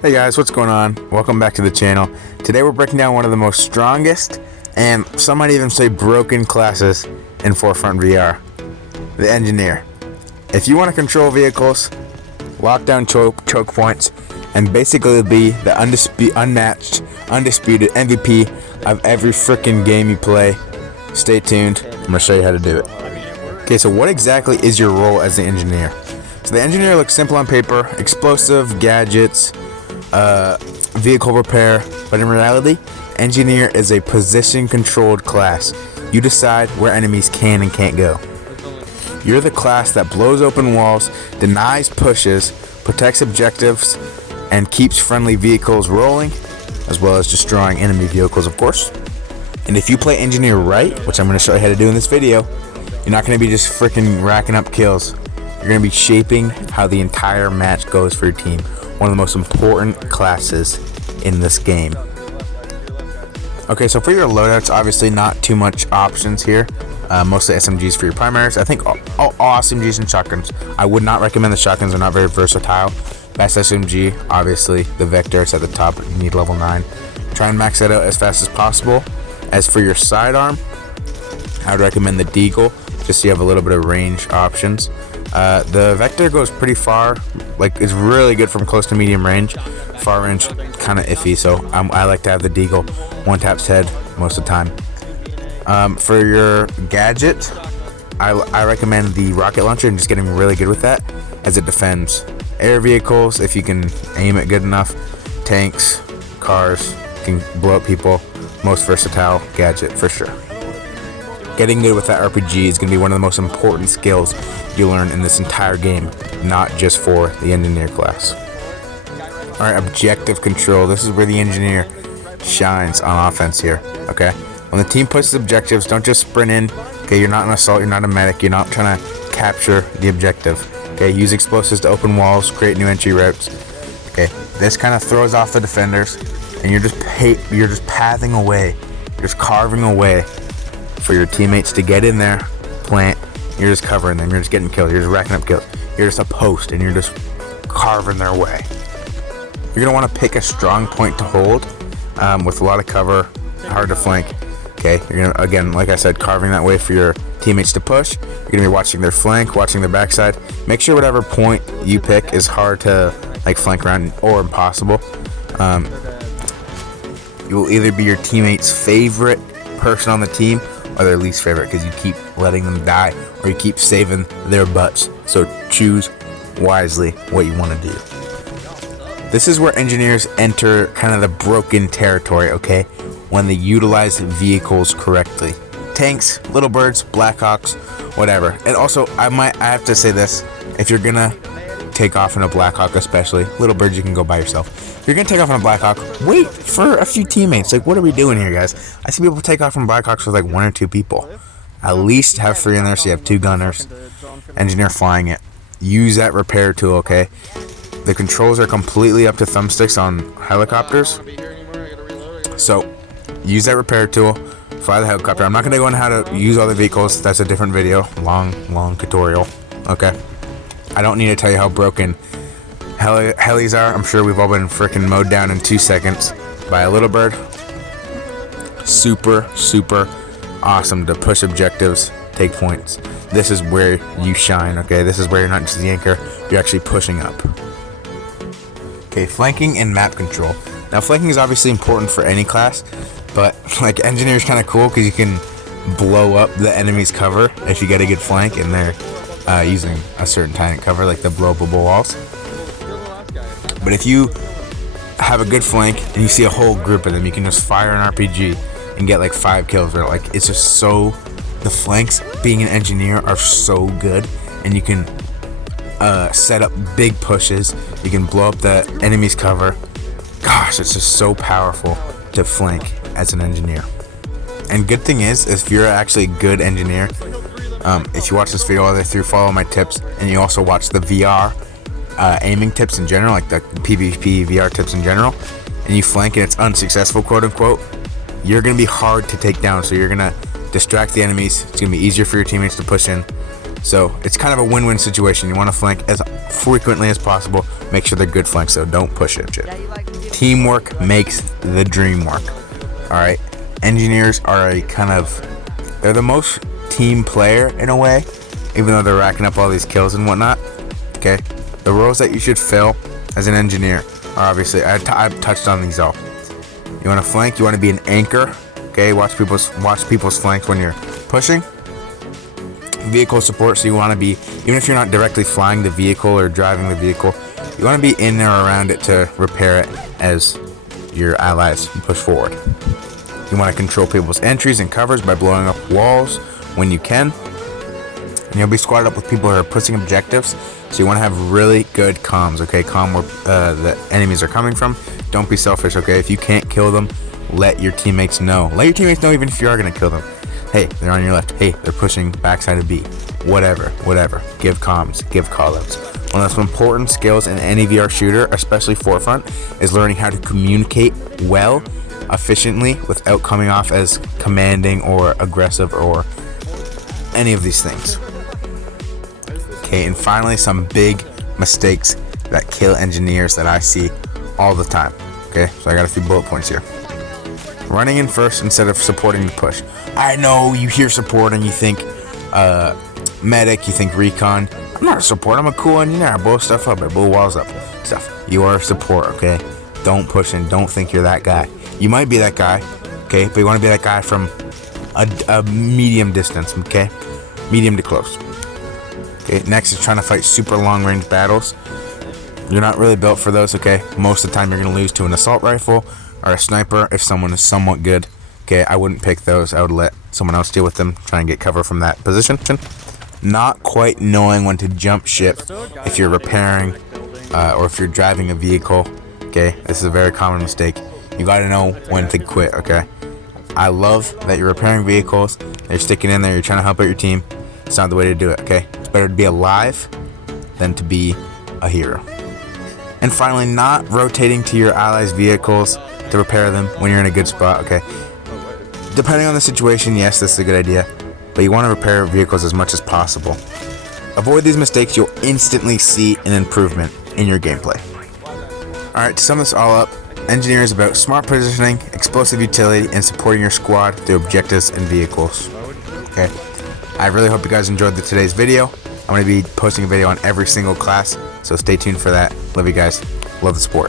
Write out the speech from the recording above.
Hey guys, what's going on? Welcome back to the channel. Today we're breaking down one of the most strongest and some might even say broken classes in Forefront VR, the Engineer. If you want to control vehicles, lock down choke points, and basically be the unmatched, undisputed MVP of every freaking game you play, stay tuned. I'm going to show you how to do it. Okay, so what exactly is your role as the Engineer? So the Engineer looks simple on paper: explosive, gadgets, vehicle repair, but in reality, Engineer is a position-controlled class. You decide where enemies can and can't go. You're the class that blows open walls, denies pushes, protects objectives, and keeps friendly vehicles rolling, as well as destroying enemy vehicles, of course. And if you play Engineer right, which I'm going to show you how to do in this video, you're not going to be just freaking racking up kills. You're going to be shaping how the entire match goes for your team. One of the most important classes in this game. Okay, so for your loadouts, obviously not too much options here. Mostly SMGs for your primaries. I think all SMGs and shotguns. I would not recommend the shotguns, are not very versatile. Best SMG, obviously the Vector, it's at the top. You need level 9. Try and max that out as fast as possible. As for your sidearm, I would recommend the Deagle, just so you have a little bit of range options. The Vector goes pretty far, like it's really good from close to medium range. Far range, kind of iffy, so I like to have the Deagle. One taps head most of the time. For your gadget, I recommend the rocket launcher and just getting really good with that, as it defends air vehicles if you can aim it good enough. Tanks, cars, can blow up people. Most versatile gadget for sure. Getting good with that RPG is going to be one of the most important skills you learn in this entire game, not just for the Engineer class. Alright, objective control. This is where the Engineer shines on offense here, okay? When the team pushes objectives, don't just sprint in. Okay, you're not an assault, you're not a medic, you're not trying to capture the objective. Okay, use explosives to open walls, create new entry routes. Okay, this kind of throws off the defenders, and you're just pathing away, you're just carving away for your teammates to get in there, plant. You're just covering them, you're just getting killed, you're just racking up kills. You're just a post, and you're just carving their way. You're going to want to pick a strong point to hold with a lot of cover, hard to flank. Okay, you're going to, again, like I said, carving that way for your teammates to push. You're going to be watching their flank, watching their backside. Make sure whatever point you pick is hard to like flank around or impossible. You'll either be your teammate's favorite person on the team or their least favorite, because you keep letting them die or you keep saving their butts. So choose wisely what you want to do. This is where Engineers enter kind of the broken territory, okay? When they utilize vehicles correctly. Tanks, Little Birds, Blackhawks, whatever. And also, I have to say this: if you're gonna take off in a Blackhawk, especially Little Birds, you can go by yourself. If you're gonna take off in a Blackhawk, wait for a few teammates. Like, what are we doing here, guys? I see people take off from Blackhawks with like 1 or 2 people. At least have 3 in there, so you have 2 gunners. Engineer flying it. Use that repair tool, okay? The controls are completely up to thumbsticks on helicopters, so use that repair tool. Fly the helicopter. I'm not going to go into how to use all the vehicles. That's a different video. Long tutorial. Okay. I don't need to tell you how broken helis are. I'm sure we've all been freaking mowed down in 2 seconds by a Little Bird. Super awesome to push objectives, take points. This is where you shine, okay? This is where you're not just the anchor. You're actually pushing up. Okay, flanking and map control. Now, flanking is obviously important for any class, but like Engineer is kind of cool because you can blow up the enemy's cover if you get a good flank and they're using a certain kind of cover, like the blow-up-able walls. But if you have a good flank and you see a whole group of them, you can just fire an RPG and get like 5 kills. Or like, it's just so, the flanks being an Engineer are so good, and you can set up big pushes. You can blow up the enemy's cover. Gosh, it's just so powerful to flank as an Engineer. And good thing is, if you're actually a good Engineer, if you watch this video all the way through, follow my tips, and you also watch the VR aiming tips in general, like the PvP VR tips in general, and you flank and it's unsuccessful, quote unquote, you're going to be hard to take down. So you're going to distract the enemies. It's going to be easier for your teammates to push in. So it's kind of a win-win situation. You want to flank as frequently as possible. Make sure they're good flanks, so don't push it. Teamwork makes the dream work. Alright, engineers are they're the most team player in a way, even though they're racking up all these kills and whatnot. Okay, the roles that you should fill as an engineer are obviously, I've touched on these all. You want to flank, you want to be an anchor. Okay, watch people's flanks when you're pushing. Vehicle support, so you want to be, even if you're not directly flying the vehicle or driving the vehicle, you want to be in there around it to repair it as your allies push forward. You want to control people's entries and covers by blowing up walls when you can. And you'll be squatted up with people who are pushing objectives, so you want to have really good comms, okay? Comm where the enemies are coming from. Don't be selfish, okay? If you can't kill them, let your teammates know. Let your teammates know even if you are going to kill them. Hey, they're on your left. Hey, they're pushing backside of B. Whatever. Give comms, give callouts. One of the most important skills in any VR shooter, especially Forefront, is learning how to communicate well, efficiently, without coming off as commanding or aggressive or any of these things. Okay, and finally, some big mistakes that kill engineers that I see all the time. Okay, so I got a few bullet points here. Running in first instead of supporting the push. I know you hear support and you think medic, you think recon. I'm not a support, I'm a cool engineer. I blow stuff up, I blow walls up, stuff. You are a support, okay? Don't push in, don't think you're that guy. You might be that guy, okay? But you want to be that guy from a medium distance, okay? Medium to close. Okay, next is trying to fight super long range battles. You're not really built for those, okay? Most of the time you're going to lose to an assault rifle or a sniper if someone is somewhat good. Okay, I wouldn't pick those. I would let someone else deal with them, try and get cover from that position. Not quite knowing when to jump ship if you're repairing or if you're driving a vehicle. Okay, this is a very common mistake. You got to know when to quit, okay? I love that you're repairing vehicles, you're sticking in there, you're trying to help out your team. It's not the way to do it, okay? It's better to be alive than to be a hero. And finally, not rotating to your allies' vehicles to repair them when you're in a good spot, okay? Depending on the situation, yes, this is a good idea, but you want to repair vehicles as much as possible. Avoid these mistakes, you'll instantly see an improvement in your gameplay. Alright, to sum this all up, Engineer is about smart positioning, explosive utility, and supporting your squad through objectives and vehicles. Okay, I really hope you guys enjoyed today's video. I'm going to be posting a video on every single class, so stay tuned for that. Love you guys. Love the sport.